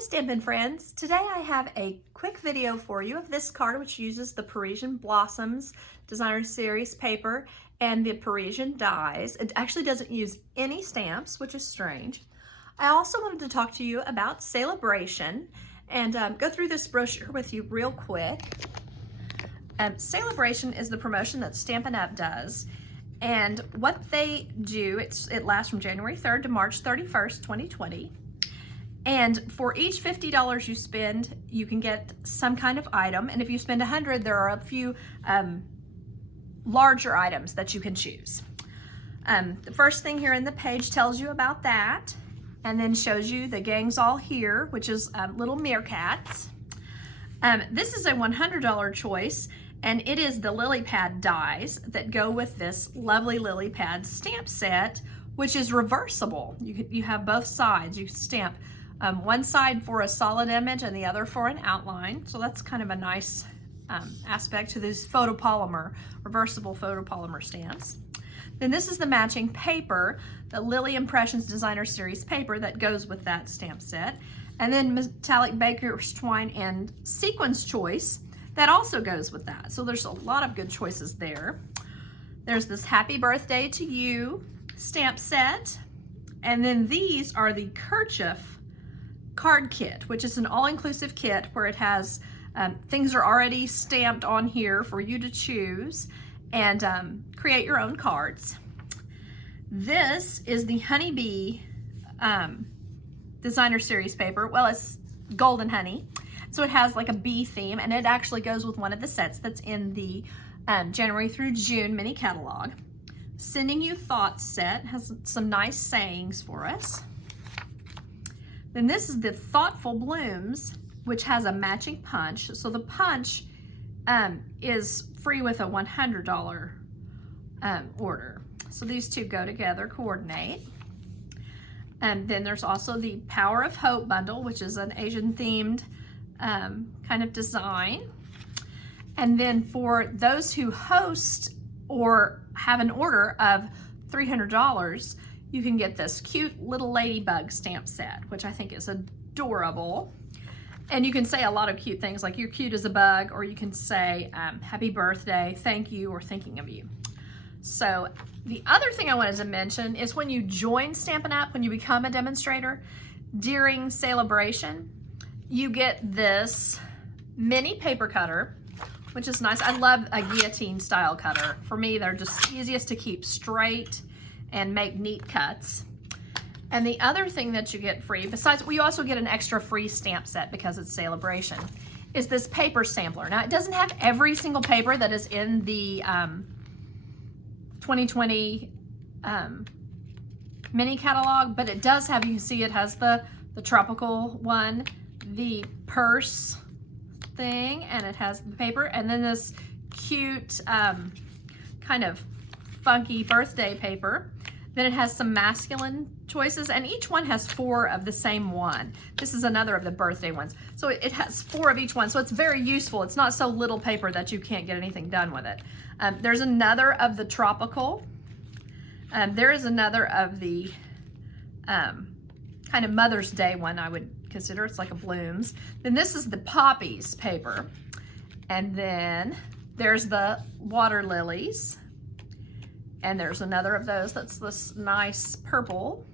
Stampin' friends. Today I have a quick video for you of this card, which uses the Parisian Blossoms Designer Series paper and the Parisian dies. It actually doesn't use any stamps, which is strange. I also wanted to talk to you about Sale-A-Bration and go through this brochure with you real quick. Sale-A-Bration is the promotion that Stampin' Up! Does. And what they do, it lasts from January 3rd to March 31st, 2020. And for each $50 you spend, you can get some kind of item. And if you spend $100, there are a few larger items that you can choose. The first thing here in the page tells you about that, and then shows you the gang's all here, which is little meerkats. This is a $100 choice, and it is the lily pad dies that go with this lovely lily pad stamp set, which is reversible. You have both sides. You stamp one side for a solid image and the other for an outline. So that's kind of a nice aspect to these reversible photopolymer stamps. Then this is the matching paper, the Lily Impressions Designer Series paper that goes with that stamp set. And then metallic baker's twine and sequins choice that also goes with that. So there's a lot of good choices there. There's this Happy Birthday to You stamp set. And then these are the kerchief card kit, which is an all-inclusive kit where it has things are already stamped on here for you to choose and create your own cards. This is the Honeybee Designer Series paper. Well, it's golden honey, so it has like a bee theme, and it actually goes with one of the sets that's in the January through June mini catalog. Sending You Thoughts set has some nice sayings for us. Then this is the Thoughtful Blooms, which has a matching punch. So the punch is free with a $100 order. So these two go together, coordinate. And then there's also the Power of Hope bundle, which is an Asian themed kind of design. And then for those who host or have an order of $300, you can get this cute little ladybug stamp set, which I think is adorable. And you can say a lot of cute things like you're cute as a bug, or you can say happy birthday, thank you, or thinking of you. So the other thing I wanted to mention is when you join Stampin' Up!, when you become a demonstrator, during Sale-A-Bration, you get this mini paper cutter, which is nice. I love a guillotine style cutter. For me, they're just easiest to keep straight and make neat cuts. And the other thing that you get free, besides, we also get an extra free stamp set because it's Sale-A-Bration, is this paper sampler. Now, it doesn't have every single paper that is in the 2020 mini catalog, but it does have, you can see it has the tropical one, the purse thing, and it has the paper, and then this cute kind of funky birthday paper. Then it has some masculine choices, and each one has 4 of the same one. This is another of the birthday ones. So it has 4 of each one, so it's very useful. It's not so little paper that you can't get anything done with it. There's another of the tropical. There is another of the kind of Mother's Day one, I would consider. It's like a blooms. Then this is the poppies paper. And then there's the water lilies. And there's another of those that's this nice purple.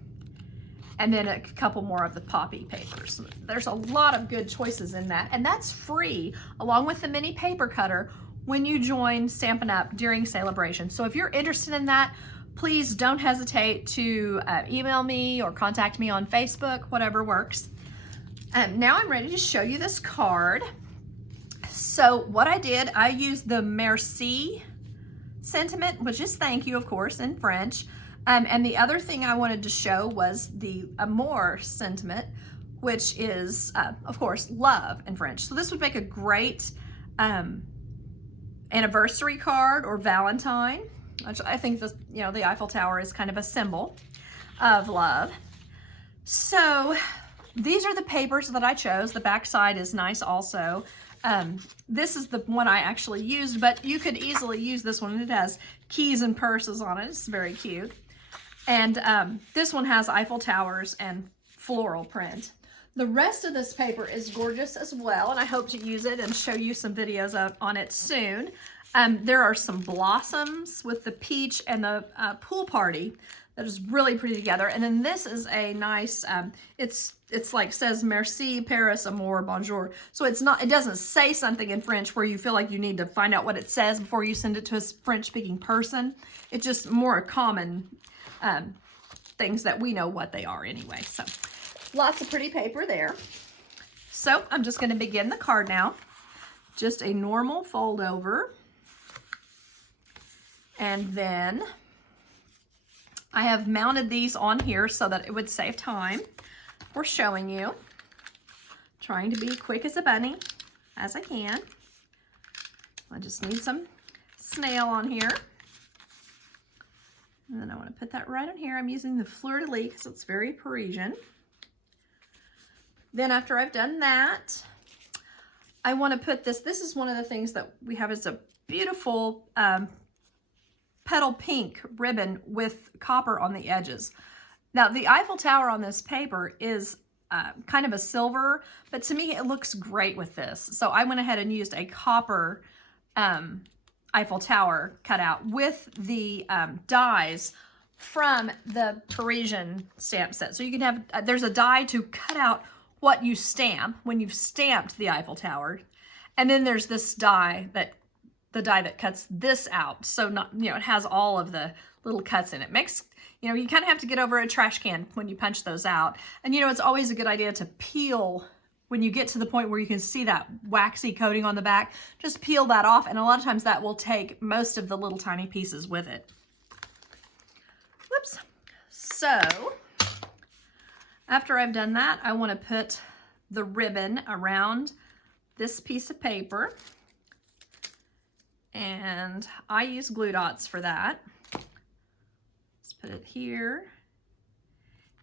And then a couple more of the poppy papers. There's a lot of good choices in that. And that's free, along with the mini paper cutter, when you join Stampin' Up! During Sale-A-Bration. So if you're interested in that, please don't hesitate to email me or contact me on Facebook, whatever works. Now I'm ready to show you this card. So what I did, I used the Merci sentiment, which is thank you, of course, in French. And the other thing I wanted to show was the Amour sentiment, which is, of course, love in French. So this would make a great anniversary card or Valentine, which I think the Eiffel Tower is kind of a symbol of love. So these are the papers that I chose. The back side is nice also. This is the one I actually used, but you could easily use this one. It has keys and purses on it. It's very cute. And this one has Eiffel Towers and floral print. The rest of this paper is gorgeous as well, and I hope to use it and show you some videos on it soon. There are some blossoms with the peach and the pool party that is really pretty together. And then this is a nice, it's like says Merci, Paris, Amour, Bonjour. So it doesn't say something in French where you feel like you need to find out what it says before you send it to a French-speaking person. It's just more common things that we know what they are anyway. So lots of pretty paper there. So I'm just going to begin the card now. Just a normal fold over. And then I have mounted these on here so that it would save time for showing you. Trying to be quick as a bunny as I can. I just need some snail on here. And then I want to put that right on here. I'm using the fleur-de-lis because it's very Parisian. Then after I've done that, I want to put this. This is one of the things that we have is a beautiful petal pink ribbon with copper on the edges. Now the Eiffel Tower on this paper is kind of a silver, but to me it looks great with this. So I went ahead and used a copper Eiffel Tower cutout with the dies from the Parisian stamp set. So you can have, there's a die to cut out what you stamp when you've stamped the Eiffel Tower. And then there's this die that the die that cuts this out. So not, you know, it has all of the little cuts in it. Makes, you know, you kind of have to get over a trash can when you punch those out. And you know, it's always a good idea to peel when you get to the point where you can see that waxy coating on the back. Just peel that off, and a lot of times that will take most of the little tiny pieces with it. Whoops. So after I've done that, I want to put the ribbon around this piece of paper. And I use glue dots for that. Let's put it here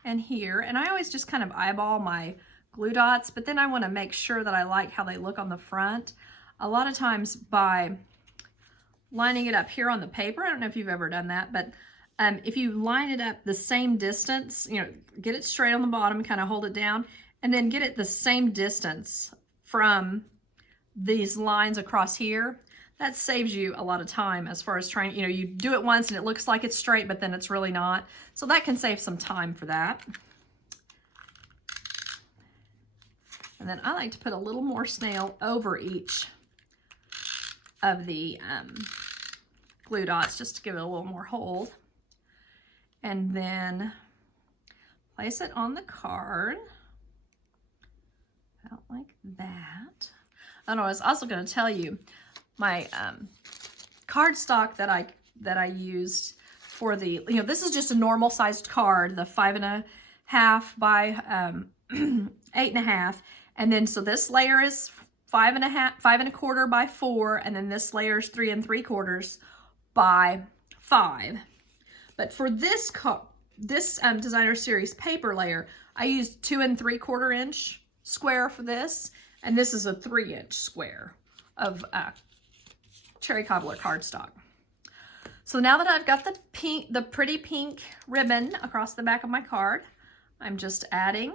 and here. And I always just kind of eyeball my glue dots, but then I want to make sure that I like how they look on the front. A lot of times by lining it up here on the paper, I don't know if you've ever done that, but if you line it up the same distance, you know, get it straight on the bottom, kind of hold it down, and then get it the same distance from these lines across here. That saves you a lot of time as far as trying, you know, you do it once and it looks like it's straight, but then it's really not. So that can save some time for that. And then I like to put a little more snail over each of the glue dots just to give it a little more hold. And then place it on the card, about like that. Oh no, I was also going to tell you, my cardstock that I used for the, you know, this is just a normal sized card, the 5.5 by 8.5, and then so this layer is 5.25 by 4, and then this layer is 3 3/4 by 5. But for this designer series paper layer, I used 2 3/4 inch square for this, and this is a 3-inch square of cherry cobbler cardstock. So now that I've got the pretty pink ribbon across the back of my card, I'm just adding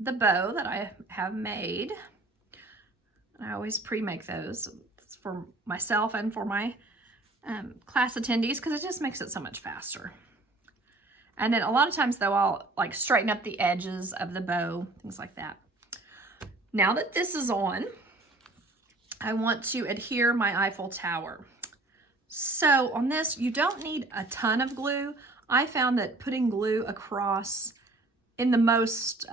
the bow that I have made. I always pre-make those. It's for myself and for my class attendees because it just makes it so much faster. And then a lot of times though, I'll like straighten up the edges of the bow, things like that. Now that this is on, I want to adhere my Eiffel Tower. So on this, you don't need a ton of glue. I found that putting glue across in the most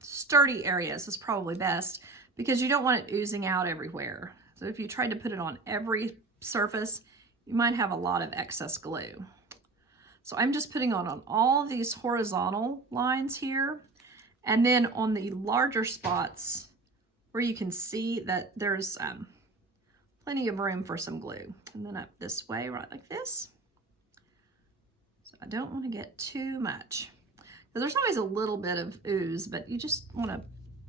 sturdy areas is probably best because you don't want it oozing out everywhere. So if you tried to put it on every surface, you might have a lot of excess glue. So I'm just putting on all these horizontal lines here, and then on the larger spots where you can see that there's plenty of room for some glue. And then up this way, right like this. So I don't want to get too much. So there's always a little bit of ooze, but you just want to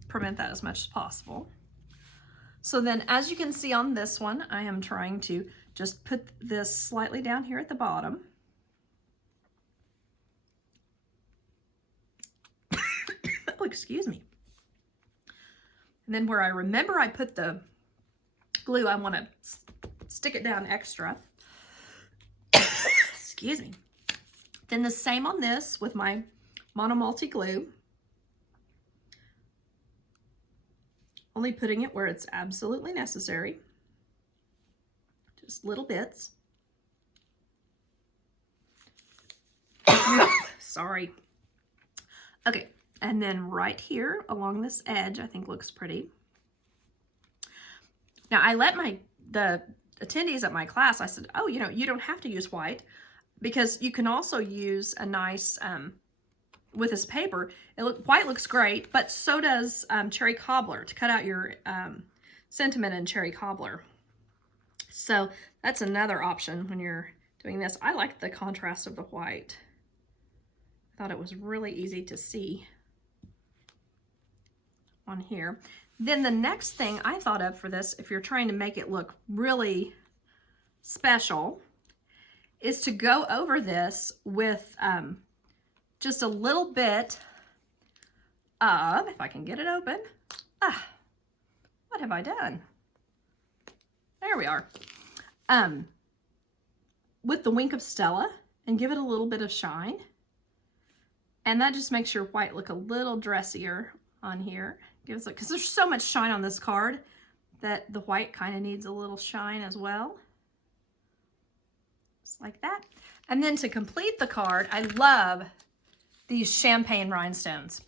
prevent that as much as possible. So then as you can see on this one, I am trying to just put this slightly down here at the bottom. Oh, excuse me. And then where I remember I put the glue, I want to stick it down extra. Excuse me. Then the same on this with my mono multi glue. Only putting it where it's absolutely necessary. Just little bits. Sorry. Okay, and then right here along this edge, I think looks pretty. Now I let the attendees at my class, I said, oh, you know, you don't have to use white because you can also use a nice, with this paper, white looks great, but so does cherry cobbler to cut out your sentiment in cherry cobbler. So that's another option when you're doing this. I like the contrast of the white. I thought it was really easy to see on here. Then the next thing I thought of for this, if you're trying to make it look really special, is to go over this with just a little bit of, if I can get it open, what have I done? There we are. With the Wink of Stella, and give it a little bit of shine. And that just makes your white look a little dressier on here. Gives it, because there's so much shine on this card that the white kind of needs a little shine as well. Just like that. And then to complete the card, I love these champagne rhinestones.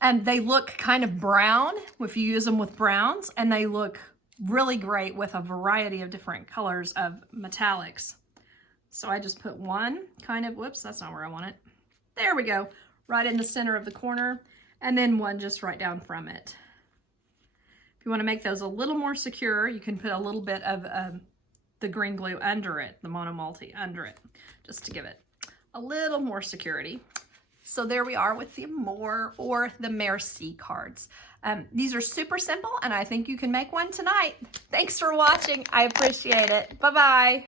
And they look kind of brown if you use them with browns, and they look really great with a variety of different colors of metallics. So I just put one kind of, whoops, that's not where I want it. There we go, right in the center of the corner, and then one just right down from it. If you want to make those a little more secure, you can put a little bit of the green glue under it, the mono multi under it, just to give it a little more security. So there we are with the Amour or the Merci cards. These are super simple, and I think you can make one tonight. Thanks for watching. I appreciate it. Bye-bye.